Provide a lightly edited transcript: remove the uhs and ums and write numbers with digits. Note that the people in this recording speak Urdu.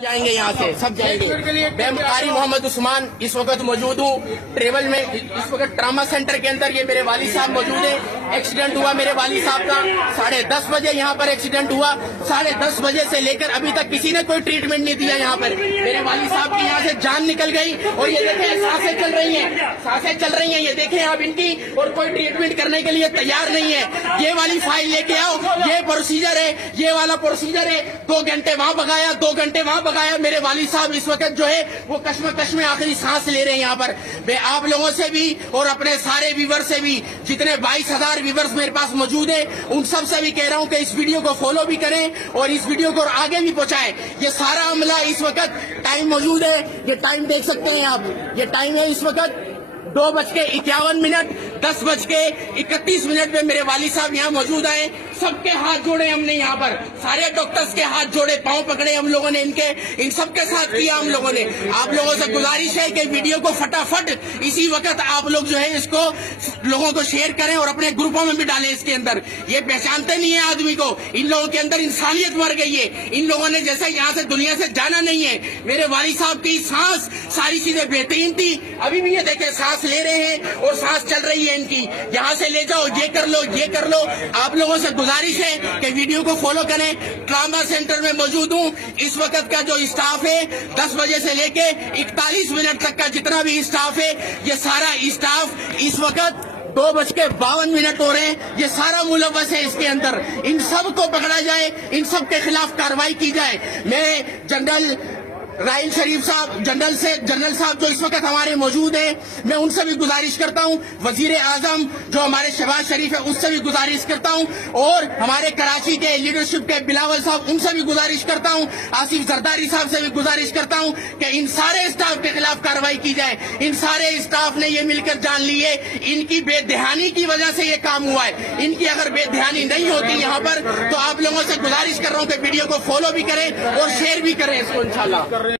جائیں گے یہاں سے سب جائیں گے۔ میں قاری محمد عثمان اس وقت موجود ہوں ٹریول میں، اس وقت ٹراما سینٹر کے اندر۔ یہ میرے والد صاحب موجود ہیں۔ ایکسیڈنٹ ہوا میرے والد صاحب کا 10:30 بجے یہاں پر ایکسیڈنٹ ہوا۔ 10:30 بجے سے لے کر ابھی تک کسی نے کوئی ٹریٹمنٹ نہیں دیا یہاں پر۔ میرے والد صاحب کی یہاں سے جان نکل گئی اور یہ دیکھیں سانسیں چل رہی ہیں، یہ دیکھیں آپ ان کی، اور کوئی ٹریٹمنٹ کرنے کے لیے تیار نہیں ہے۔ یہ والی فائل لے کے آؤ، یہ پروسیجر ہے، یہ والا پروسیجر ہے۔ 2 گھنٹے وہاں بگایا، 2 گھنٹے وہاں بگایا۔ میرے والد صاحب اس وقت جو ہے وہ کشمکش میں آخری سانس لے رہے ہیں یہاں پر۔ میں آپ لوگوں سے بھی اور اپنے سارے ویور سے بھی، جتنے 22,000 ویورز میرے پاس موجود ہیں، ان سب سے بھی کہہ رہا ہوں کہ اس ویڈیو کو فالو بھی کریں اور اس ویڈیو کو آگے بھی پہنچائیں۔ یہ سارا عملہ اس وقت ٹائم موجود ہے، یہ ٹائم دیکھ سکتے ہیں آپ، یہ ٹائم ہے اس وقت 2:51۔ 10:31 میں میرے والد صاحب یہاں موجود آئے۔ سب کے ہاتھ جوڑے ہم نے یہاں پر، سارے ڈاکٹرز کے ہاتھ جوڑے، پاؤں پکڑے ہم لوگوں نے، ان سب کے ساتھ کیا ہم لوگوں نے۔ آپ لوگوں سے گزارش ہے کہ ویڈیو کو فٹافٹ اسی وقت آپ لوگ جو ہے اس کو لوگوں کو شیئر کریں اور اپنے گروپوں میں بھی ڈالیں اس کے اندر۔ یہ پہچانتے نہیں ہے آدمی کو، ان لوگوں کے اندر انسانیت مر گئی ہے۔ ان لوگوں نے جیسے یہاں سے دنیا سے جانا نہیں ہے۔ میرے والد صاحب کی سانس ساری چیزیں بہترین تھی، ابھی بھی یہ دیکھیں سانس لے رہے ہیں اور سانس چل رہی ہے ان کی۔ یہاں سے لے جاؤ، یہ کر لو، یہ کر لو۔ آپ لوگوں سے گزارش ہے کہ ویڈیو کو فالو کریں۔ ٹراما سینٹر میں موجود ہوں۔ اس وقت کا جو اسٹاف ہے 10 بجے سے لے کے 41 منٹ تک کا جتنا بھی اسٹاف ہے، یہ سارا اسٹاف اس وقت 2:52 ہو رہے ہیں، یہ سارا ملوث ہے اس کے اندر۔ ان سب کو پکڑا جائے، ان سب کے خلاف کارروائی کی جائے۔ میں جنرل راحیل شریف صاحب، جنرل صاحب جو اس وقت ہمارے موجود ہیں، میں ان سے بھی گزارش کرتا ہوں۔ وزیر اعظم جو ہمارے شہباز شریف ہے اس سے بھی گزارش کرتا ہوں، اور ہمارے کراچی کے لیڈرشپ کے بلاول صاحب، ان سے بھی گزارش کرتا ہوں۔ آصف زرداری صاحب سے بھی گزارش کرتا ہوں کہ ان سارے اسٹاف کے خلاف کارروائی کی جائے۔ ان سارے اسٹاف نے یہ مل کر جان لی ہے، ان کی بے دہانی کی وجہ سے یہ کام ہوا ہے۔ ان کی اگر بے دہانی نہیں ہوتی یہاں پر تو آپ لوگوں سے گزارش کر رہا ہوں کہ ویڈیو کو فالو بھی کریں اور شیئر بھی کریں اس کو انشاءاللہ۔